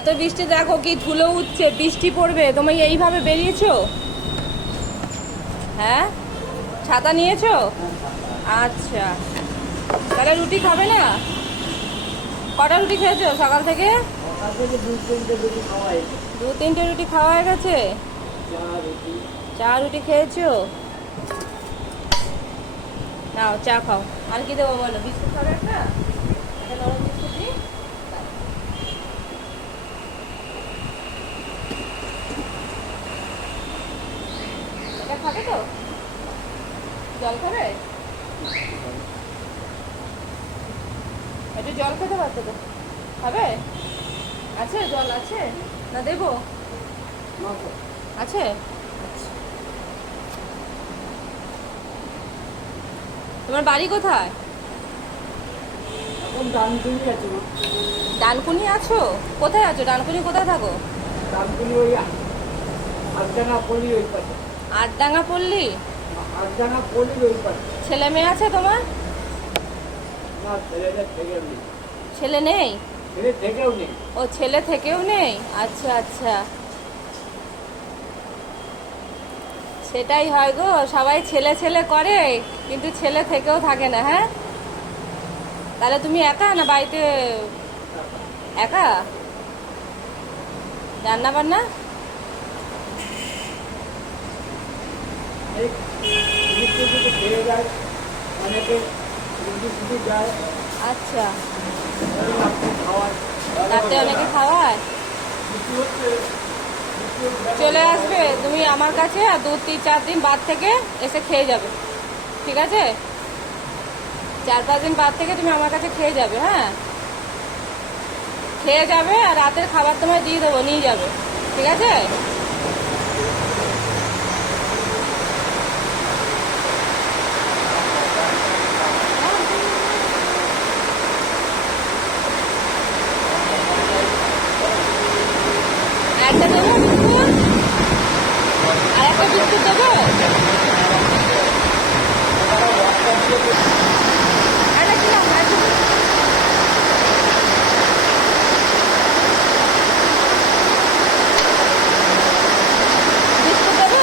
এত বৃষ্টি দেখো কি ধুলো উঠছে, বৃষ্টি পড়বে। তুমি এইভাবে বেরিয়েছো? হ্যাঁ? ছাতা নিয়েছো? আচ্ছা। তাহলে রুটি খাবে না? কটা রুটি খেয়েছো সকাল থেকে? দু তিনটে রুটি খাওয়া হয়ে গেছে? চা রুটি খেয়েছো? নাও, চা খাও। আর কি দেবো বলো? বিস্কুট খাবে একটা বিস্কুট দিই দাও। এটা খাবে তো? জল খাবে? একটু জল খেতে পারতো তো। খাবে? আছে জল আছে? না দেবো? আছে? তোমার বাড়ি কোথায়? ডানকুনি আছে কোথায় আছো? ডানকুনি কোথায় থাকো? ডানকুনি ওই আটডাঙ্গা পল্লি ওই পাশে। আটডাঙ্গা পল্লী আটডাঙ্গা পল্লি ছেলে মেয়ে আছে তোমার? ছেলে নেই। নেই? ও ছেলে থেকেও নেই? আচ্ছা আচ্ছা। সেটাই হয় গো সবাই ছেলে ছেলে করে কিন্তু ছেলে থেকেও থাকে না হ্যাঁ? তাহলে তুমি একা না বাড়িতে? একা। রান্না বান্না এই রুটি ফুটি খেয়ে যায় অনেকে রুটি ফুটি যায় আচ্ছা। রাতে অনেকে খাওয়ায়? চলে আসবে তুমি আমার কাছে আর দু তিন চার দিন বাদ থেকে এসে খেয়ে যাবে। ঠিক আছে? চার পাঁচ দিন বাদ থেকে তুমি আমার কাছে খেয়ে যাবে হ্যাঁ? খেয়ে যাবে আর রাতের খাবার তোমায় দিয়ে দেবো নিয়ে যাবে। ঠিক আছে একটা দেবো বিস্কুট আর একটা বিস্কুট দেবো আরে কি নাম? আর কি- বিস্কুট দেবো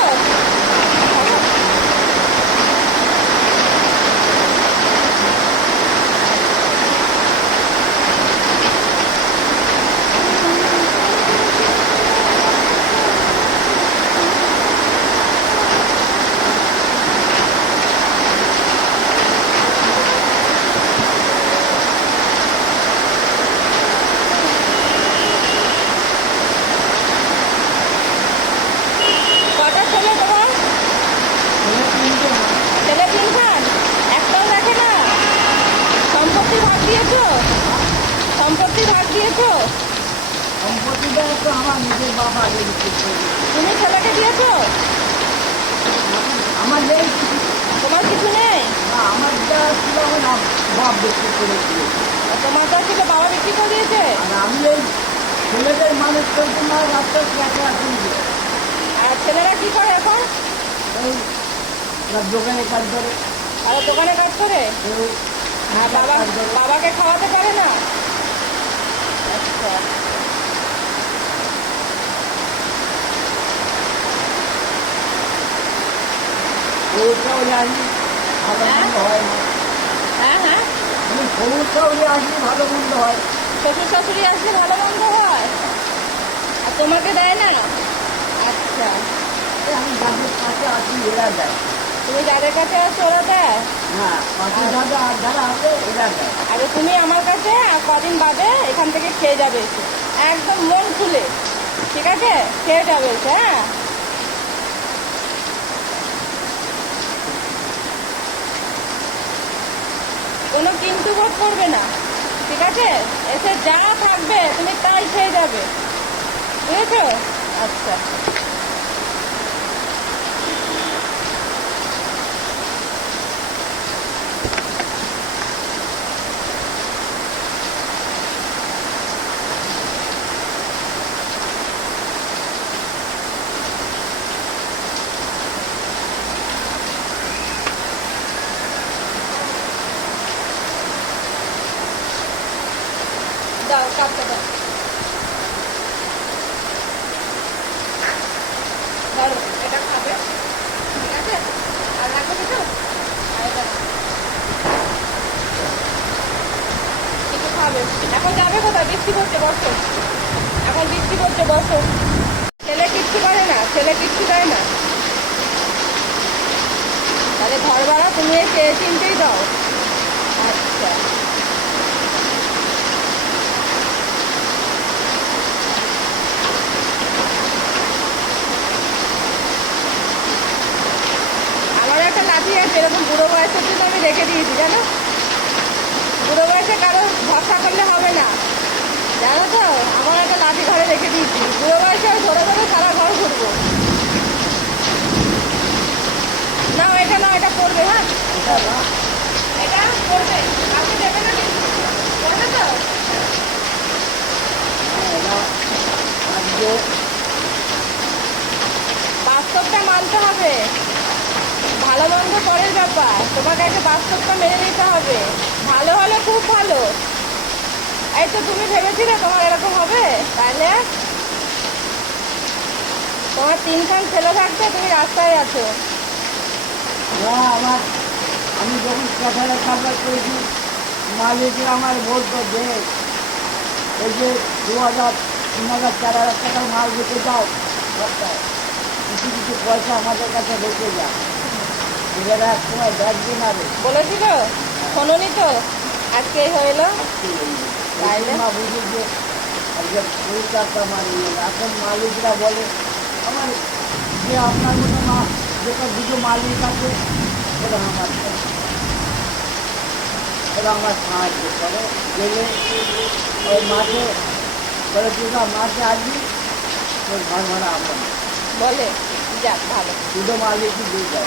কটা ছেলে তোমার ছেলে তিনখান একটাও দেখে না সম্পত্তি ভাগ দিয়েছ সম্পত্তি ভাগ দিয়েছ সম্পত্তিটা তো আমার নিজের বাবা আগে বিক্রি করে দিয়েছে। তুমি ছেলেকে দিয়েছ আমার নেই কিছু। তোমার কিছু নেই না আমার যা ছিল আমার আব- বাপ বিক্রি করে দিয়েছে আর তোমার তো বিক্রি করে দিয়েছে আমি এই ছেলেদের মানুষ করতে না রাস্তায় ফ্ল্যাটে আসুন আর ছেলেরা কি করে এখন? দোকানে কাজ করে। আর দোকানে কাজ করে? কেউ বাবা বাবাকে খাওয়াতে পারে না? আচ্ছা আসি হয়? না হ্যাঁ হ্যাঁ ভালো মন্দ হয়। শ্বশুর শাশুড়ি আসলে ভালো মন্দ হয়? আর তোমাকে দেয় না? আচ্ছা। আমি যাদের কাছে আসি এরা দেয়। তুমি যাদের কাছে আছো ওরা হ্যাঁ আছে দেয়। আর তুমি আমার কাছে কদিন বাদে এখান থেকে খেয়ে যাবে একদম মন খুলে। ঠিক আছে? খেয়ে যাবে হ্যাঁ কোনো বোধ করবে না। ঠিক আছে? এসে যা থাকবে তুমি তাই খেয়ে যাবে। বুঝেছ? আচ্ছা দাও কাপটা দাও হবে ঠিক আছে আর লাগবে কিছু আর এটা নাও। কিছু খাবে এখন যাবে কোথায়? বৃষ্টি পড়ছে, বসো। এখন বৃষ্টি পড়ছে, বসো। ছেলে কিচ্ছু করে না, ছেলে কিচ্ছু দেয় না। তাহলে ঘর ভাড়া তুমি চেয়ে চিনতেই দাও। আচ্ছা। আমার একটা লাঠি আছে, এরকম বুড়ো বয়সের জন্য আমি রেখে দিয়েছি, জানো? বুড়ো বয়সে কারও ভরসা করলে হবে না। জানো তো? আমার একটা লাঠি ঘরে রেখে দিয়েছি। বুড়ো বয়সে ধরে ধরে সারা ঘর ঘুরবো। না এটা না এটা করবে হ্যাঁ? এটা তো? বাস্তবটা মানতে হবে। ভালো মন্দ পরের ব্যাপার। তোমাকে আগে বাস্তবটা মেনে নিতে হবে। ভালো হলে খুব ভালো। এই তো তুমি ভেবেছিলে তোমার এরকম হবে? তাহলে তোমার তিনখান ছেলে থাকতে তুমি রাস্তায় আছো। আমার আমি যখন কাঁঠালে খাবার করেছি মালিক আমার বলতো যে এই যে দু হাজার, তিন হাজার, চার হাজার টাকার মাল যাও সপ্তাহে কিছু কিছু পয়সা আমাদের কাছে রেখে যাও। এবারে এক সময় দেখবে না রে বলেছিল? শোনোনি তো? আজকে হইল? এখন মালিকরা বলে আমার যে আপনার মতো মা যেটা দুটো মালিক আছে ওরা আমার ওরা আমার সাহায্য করে। গেলে ওই মাঠে বলে তুই মাঠে আসবি? তোর ঘর ভাড়া আপনার বলে? যাক ভালো।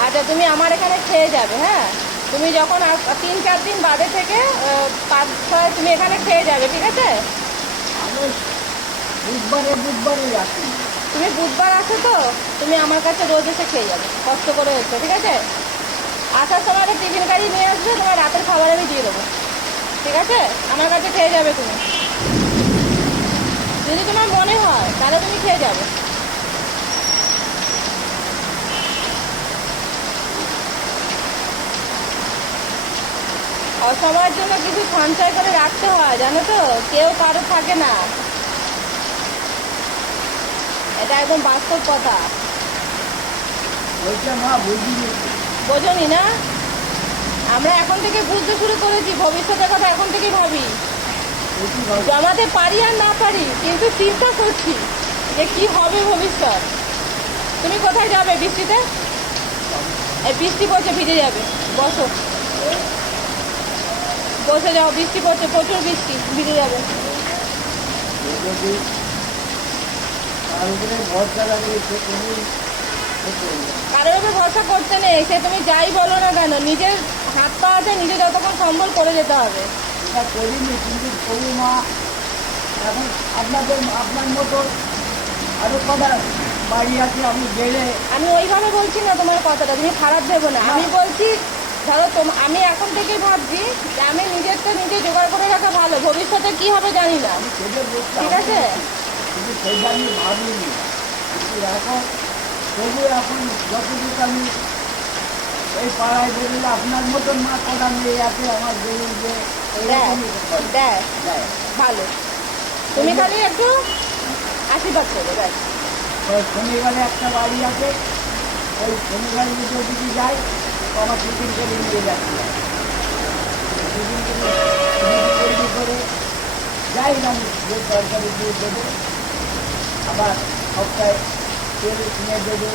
আচ্ছা তুমি আমার এখানে খেয়ে যাবে হ্যাঁ? তুমি যখন তিন চার দিন বাদে থেকে পাঁচ ছয় তুমি এখানে খেয়ে যাবে ঠিক আছে? আমি বুধবারে বুধবারে আসি। তুমি বুধবার আসো তো তুমি আমার কাছে রোজ এসে খেয়ে যাবে কষ্ট করে এসো ঠিক আছে? আসার সময় একটা টিফিন গাড়ি নিয়ে আসবে তোমার রাতের খাবার আমি দিয়ে দেবো ঠিক আছে? আমার কাছে খেয়ে যাবে তুমি। যদি তোমার মনে হয় তাহলে তুমি খেয়ে যাবে। অসময়ের জন্য কিছু সঞ্চয় করে রাখতে হয় জানো তো? কেউ কারও থাকে না। এটা একদম বাস্তব কথা। বোঝনি না? আমরা এখন থেকে বুঝতে শুরু করেছি ভবিষ্যতের কথা এখন থেকে ভাবি। জমাতে পারি আর না পারি কিন্তু চিন্তা করছি যে কি হবে ভবিষ্যৎ। তুমি কোথায় যাবে বৃষ্টিতে? বৃষ্টি পড়ছে ভিজে যাবে। বসো। বসে যাও বৃষ্টি পড়ছে প্রচুর বৃষ্টি ভিজে যাবে। কারোর উপর ভরসা করতে নেই সে তুমি যাই বলো না কেন নিজের হাত পা আছে নিজে যতক্ষণ সম্বল করে যেতে হবে। করিনি কিন্তু মা। এখন আপনাদের আপনার মতো আরও কটা বাড়ি আছে আমি গেলে আমি ওইভাবে বলছি না তোমার কথাটা তুমি খারাপ ভেবো না। আমি বলছি ধরো তোম আমি এখন থেকে ভাবছি যে আমি নিজেরটা নিজে জোগাড় করে রাখা ভালো। ভবিষ্যতে কি হবে জানি না। ঠিক আছে? আমি এই পাড়ায় বেরোলে আপনার মতন মা কটা মেয়ে আছে আমার যে। ভালো। তুমি খালি একটু আশীর্বাদ করবে ব্যাস। ওই শনিবারে একটা বাড়ি আছে। ওই শনিবারে যদি যাই আমার টিফিন করে নিয়ে যাচ্ছি। টিফিন তৈরি করে যাই না যে তরকারি দিয়ে দেবো। আবার সপ্তাহে তেল কিনে দেবো।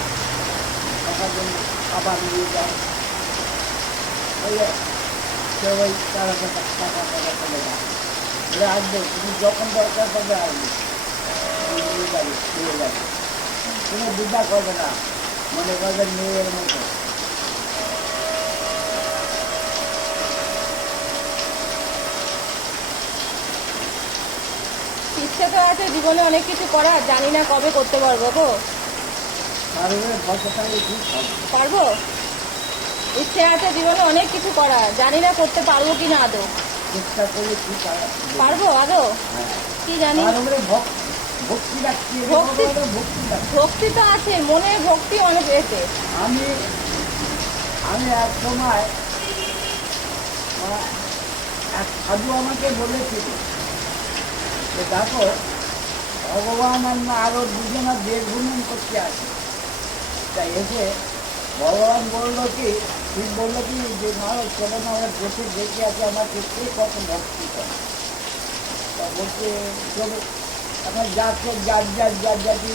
টাকার জন্য আবার নিয়ে যাই। ওই সে ওই চার হাজার টাকা টাকা চলে যায়। বলে আসবে, তুমি যখন দরকার পড়বে আসবে। নিয়ে যাব নিয়ে যাব। কোনো দ্বিধা করবে না। মনে করবে মেয়ের মতো ইচ্ছে তো আছে, জীবনে অনেক কিছু করার, জানি না কবে করতে পারব গো। পারব? ইচ্ছে আছে জীবনে অনেক কিছু করার, জানি না করতে পারব কি না আদৌ। পারব আদৌ? কি জানি? ভক্তি? তো আছে, মনে ভক্তি অনেক এতে আমি আমি এক সময় এক সাধু আমাকে বলেছিল দেখো ভগবান আর না আরও দুজনা দেব ভ্রমণ করতে আসে। তা এসে ভগবান বলল কি ঠিক বলল কি, যে না চলো আমরা বসে দেখে আছে আমার কে কত ভক্তি করে। তা বলছে, চলো। এখন যাচ্ছে যার যার যার যাচ্ছি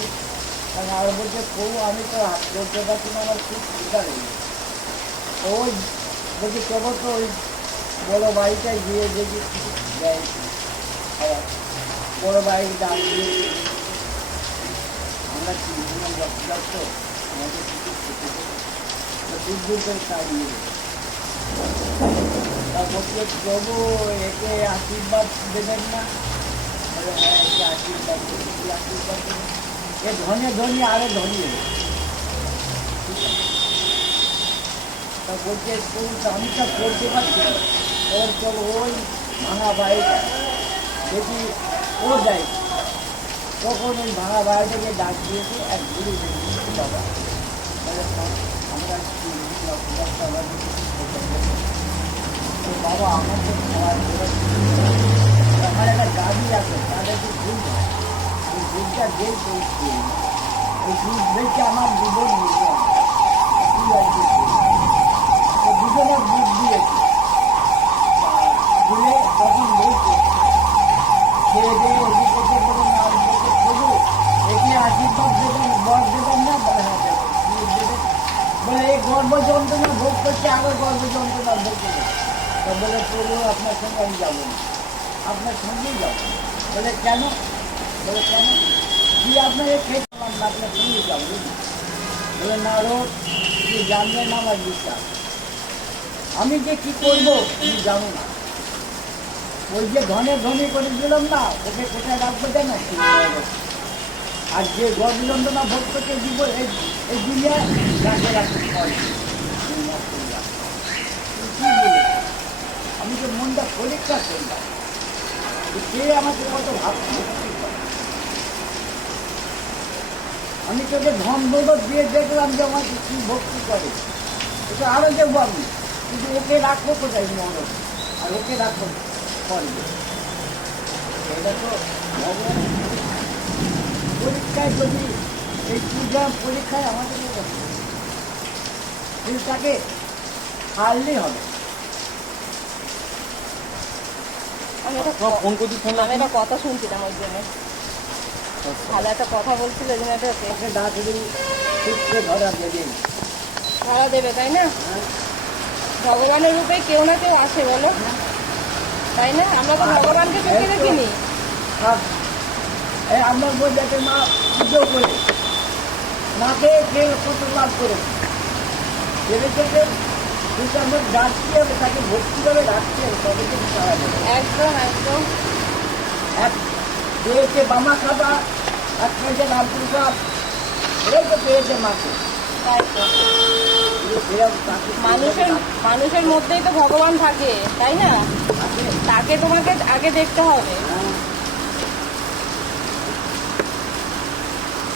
কারণ আর বলছে, প্রভু, আমি তো হাত করতে পারছি না, আমার খুব সুবিধা নেই ওই বলছে, চলো তো ওই বড় বাড়িটায় গিয়ে দেখি। দেয় বড় বাড়ির দাম আমরা তো আমাদের কিছু খেতে দূর দেবে। তা প্রভু একে আশীর্বাদ দেবেন না বলে, হ্যাঁ আশীর্বাদ আশীর্বাদ এ ধনে ধনী আরও ধনী হবে। তা বলছে প্রভু তো আমি তো করতে পারছি। ওর চল ওই ভাঙা বাড়িটা দেখি ও যায় তখন ওই ভাঙা বাড়িটাকে ডাক দিয়েছে, এক দেখি বাবা দিয়ে দেবো।" বাবা আমার আমার একটা গাড়ি আছে, তাদের তো দুধ ওই দুধটা দিয়ে করছি ওই দুধ আমার জীবন নির্ভর কি আর কি করব? তো দুজনের দুধ দিয়েছে দিলে তখন বলছে খেয়ে দিয়ে ওষুধ করতে বলে না বলছে প্রভু এটি আশীর্বাদ দেবেন বর দেবেন না বলে হ্যাঁ দেবেন কি দেবেন বলে এই গর্ভ যন্ত্রণা ভোগ করছে আরও গর্ভ যন্ত্রণা ভোগ করবে তা বলে প্রভু আপনার সঙ্গে আমি যাব না আপনার সঙ্গেই যাব বলে কেন বলে কেন কি আপনাকে খেয়ে পেলাম না আপনার সঙ্গে যাব বুঝলি? বলে না রোজ কি জানবেন না আমার বিশ্বাস আমি যে কি করব তুমি জানো না ওই যে ধনে ধনী করে দিলাম না ওকে কোথায় রাখব জানো আর যে ভোগ করতে দিব, এই। তুমি কি বলে? আমি যে মনটা পরীক্ষা করলাম কে আমাকে কত ভাবছে? আমি তোকে ধন দৌলত দিয়ে দেখলাম যে আমাকে কি ভক্তি করে। এটা আরও দেখব আমি। কিন্তু ওকে রাখব কোথায় মনে আর ওকে রাখব করবে এটা তো ভগবানের পরীক্ষায় যদি এই পূজা পরীক্ষায় আমাদের কিন্তু তাকে হারলেই হবে। আমি একটা তোমার ফোন করছি ফোন আমি একটা কথা শুনছিলাম ওই জন্য। ভালো একটা কথা বলছিল ওই জন্য একটা ধরা দেবে ভাড়া দেবে তাই না? ভগবানের রূপে কেউ না কেউ আসে বলো। তাই না? আমরা তো ভগবানকে চোখে দেখিনি। আমার বই যাতে মা পুজো করে মাকে যে কত লাভ করে। ছেলে থেকে কিন্তু আমার ডাকতে হবে তাকে ভক্তি করে রাখতে হবে তবে কিন্তু সারা যাবে একদম একদম। এক পেয়েছে বামা খাবা এক পেয়েছে রামপ্রসাদ এই তো পেয়েছে মাকে। তাই তো এরকম মানুষের মানুষের মধ্যেই তো ভগবান থাকে তাই না। তাকে তোমাকে আগে দেখতে হবে।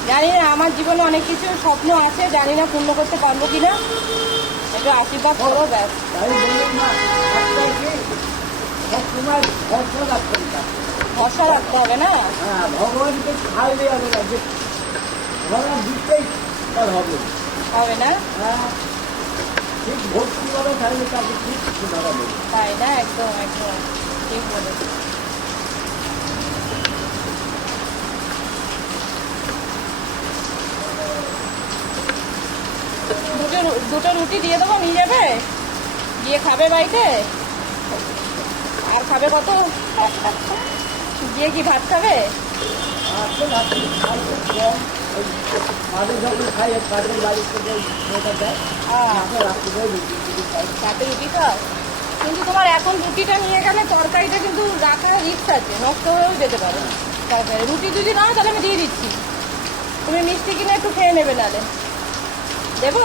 জানি না, আমার জীবনে অনেক কিছু স্বপ্ন আছে, জানি না পূর্ণ করতে পারব কিনা। একটু আশীর্বাদ করো, ব্যাস। ভরসা রাখতে হবে না? ভগবানকে হবে না? ভগবান হবে না ঠিক ভক্তি তাই না? একদম একদম। ঠিক বলেছ। দুটো দুটো রুটি দিয়ে দেবো নিয়ে যাবে? দিয়ে খাবে বাড়িতে? আর খাবে কত? দিয়ে কি ভাত খাবে? রুটি খাও কিন্তু তোমার এখন রুটিটা নিয়ে গেলে তরকারিটা কিন্তু রাখার রিক্স আছে, নষ্ট হয়েও যেতে পারে। তরকারি রুটি যদি নাও, তাহলে আমি দিয়ে দিচ্ছি। তুমি মিষ্টি কিনে একটু খেয়ে নেবে নালে দেবো?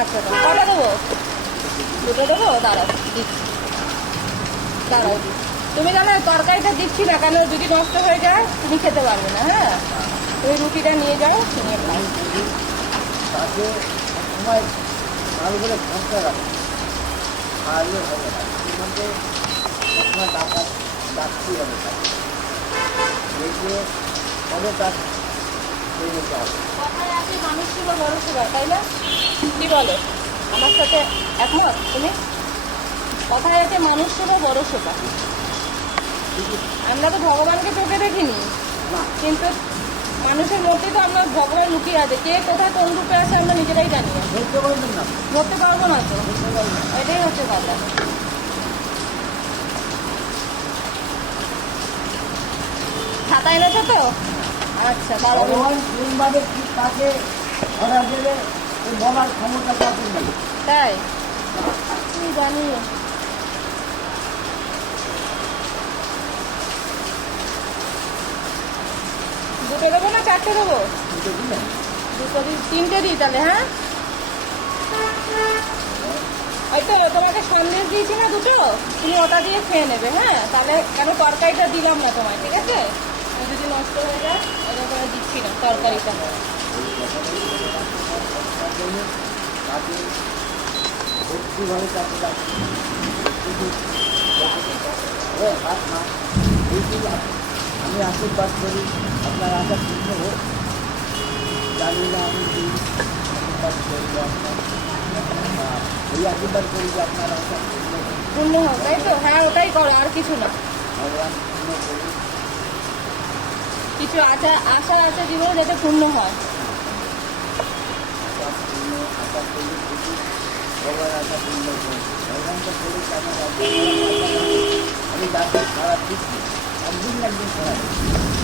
আচ্ছা দাও। কটা দেবো? দুটো দেবো? দাঁড়াও, দিচ্ছি। দাঁড়াও তুমি জানো তরকারিটা দিচ্ছি না কেন যদি নষ্ট হয়ে যায়, তুমি খেতে পারবে না হ্যাঁ? তুমি রুটিটা নিয়ে যাও নিয়ে খাও ভালো করে খরচা রাখে। খাওয়ালে হবে না। এর সবসময় টাকা রাখতেই হবে তৈরি হতে হবে কথায় আছে মানুষ ছিল বড় সেবা তাই না? কি বলো? আমার সাথে একমত তুমি? কথায় আছে মানুষ ছিল বড় সেবা আমরা তো ভগবানকে চোখে দেখিনি। কিন্তু মানুষের মধ্যে তো আমরা ভগবান লুকিয়ে আছে। কে কোথায় কোন রূপে আছে আমরা নিজেরাই জানি ধরতে পারব না তো? এটাই হচ্ছে কথা। ছাতা এনেছো তো? আচ্ছা কোনভাবে কি তাকে ধরা দেবে বলার ক্ষমতা তাদের নেই। তাই? আমি জানি। দুটো দেবো না চারটে দেবো? দুটো দিই তিনটে দিই তাহলে হ্যাঁ? ওই তো তোমাকে সন্দেশ দিয়েছি না দুটো? তুমি ওটা দিয়ে খেয়ে নেবে হ্যাঁ? তাহলে কেন তরকারিটা দিলাম না তোমায় ঠিক আছে? নষ্ট হয়ে যায় ওই তোমায় দিচ্ছি না তরকারিটা। আমি আশীর্বাদ করি আপনার আশা পূর্ণ হোক। জানি না আমি আশীর্বাদ করব আপনার। এই আশীর্বাদ করি যে আপনার আশা পূর্ণ হোক। তাই তো? হ্যাঁ ওটাই করো আর কিছু না। ভগবান পূর্ণ করুন কিছু আশা আশা আছে জীবনে যাতে পূর্ণ হয়।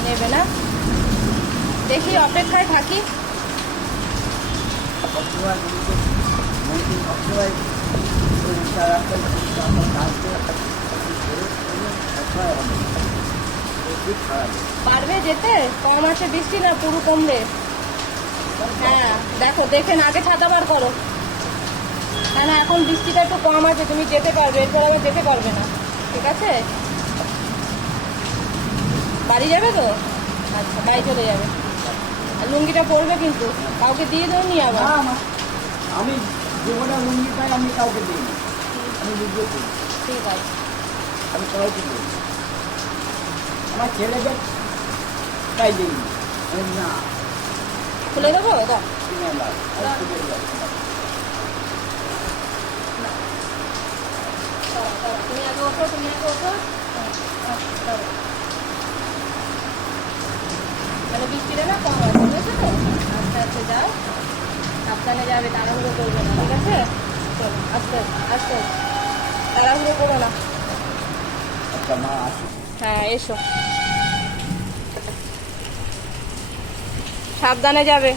নেবে না? দেখি অপেক্ষায় থাকি। সবসময় পারবে যেতে? কম মাসে বৃষ্টি না পুরো কমবে? হ্যাঁ দেখো দেখে না আগে ছাতা বার করো। হ্যাঁ না এখন বৃষ্টিটা একটু কম আছে তুমি যেতে পারবে এরপর আবার যেতে পারবে না। ঠিক আছে? বাড়ি যাবে তো? আচ্ছা বাড়ি চলে যাবে। আর লুঙ্গিটা পরবে কিন্তু কাউকে দিয়ে দেও নি আবার আমি জীবনে লুঙ্গি পাই আমি কাউকে দিই আমি নিজে ঠিক আছে। আমি কাউকে দিই। আমার ছেলেদের তাই দিই না। খুলে দেবো দাও কিনে। তুমি আগে ওঠো তুমি আগে ওঠো। মানে বৃষ্টিটা না কম আছে বুঝেছ তো? আস্তে আস্তে যাও। সাবধানে যাবে তাড়াহুড়ো করবে না ঠিক আছে? চলো আস্তে আস্তে। তাড়াহুড়ো করো না। মা হ্যাঁ এসো। সাবধানে যাবে।